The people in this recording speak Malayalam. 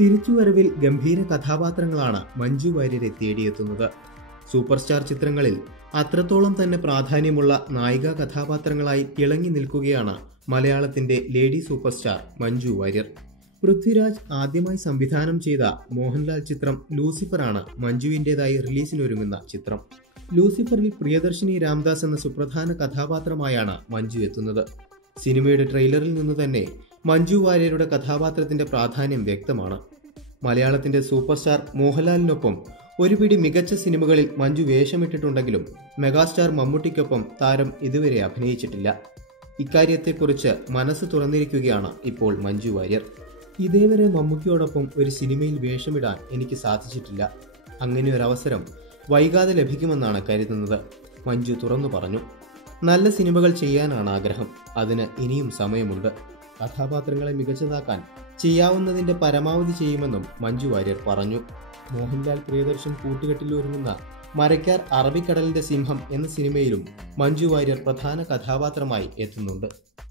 തിരിച്ചുവരവിൽ ഗംഭീര കഥാപാത്രങ്ങളാണ് മഞ്ജു വാര്യരെ തേടിയെത്തുന്നത്. സൂപ്പർ സ്റ്റാർ ചിത്രങ്ങളിൽ അത്രത്തോളം തന്നെ പ്രാധാന്യമുള്ള നായിക കഥാപാത്രങ്ങളായി തിളങ്ങി നിൽക്കുകയാണ് മലയാളത്തിന്റെ lady super star Manju Warrier. Prithviraj ആദ്യമായി സംവിധാനം ചെയ്ത മോഹൻലാൽ ചിത്രം ലൂസിഫറാണ് മഞ്ജുവിന്റെതായി റിലീസിനൊരുങ്ങുന്ന ചിത്രം. ലൂസിഫറിൽ പ്രിയദർശിനി രാംദാസ് എന്ന സുപ്രധാന കഥാപാത്രമായാണ് മഞ്ജു എത്തുന്നത്. സിനിമയുടെ ട്രെയിലറിൽ നിന്ന് തന്നെ മഞ്ജു വാര്യരുടെ കഥാപാത്രത്തിന്റെ പ്രാധാന്യം വ്യക്തമാണ്. മലയാളത്തിന്റെ സൂപ്പർ സ്റ്റാർ മോഹൻലാലിനൊപ്പം ഒരുപിടി മികച്ച സിനിമകളിൽ മഞ്ജു വേഷമിട്ടിട്ടുണ്ടെങ്കിലും മെഗാസ്റ്റാർ മമ്മൂട്ടിക്കൊപ്പം താരം ഇതുവരെ അഭിനയിച്ചിട്ടില്ല. ഇക്കാര്യത്തെക്കുറിച്ച് മനസ്സ് തുറന്നിരിക്കുകയാണ് ഇപ്പോൾ മഞ്ജു വാര്യർ. ഇതേവരെ മമ്മൂക്കിയോടൊപ്പം ഒരു സിനിമയിൽ വേഷമിടാൻ എനിക്ക് സാധിച്ചിട്ടില്ല. അങ്ങനെ ഒരു അവസരം വൈകാതെ ലഭിക്കുമെന്നാണ് കരുതുന്നത്. മഞ്ജു തുറന്നു പറഞ്ഞു. നല്ല സിനിമകൾ ചെയ്യാനാണ് ആഗ്രഹം. അതിന് ഇനിയും സമയമുണ്ട്. കഥാപാത്രങ്ങളെ മികച്ചതാക്കാൻ ചെയ്യാവുന്നതിന്റെ പരമാവധി ചെയ്യുമെന്നും മഞ്ജു വാര്യർ പറഞ്ഞു. മോഹൻലാൽ പ്രിയദർശൻ കൂട്ടുകെട്ടിൽ ഒരുങ്ങുന്ന മരക്കാർ അറബിക്കടലിന്റെ സിംഹം എന്ന സിനിമയിലും മഞ്ജു വാര്യർ പ്രധാന കഥാപാത്രമായി എത്തുന്നുണ്ട്.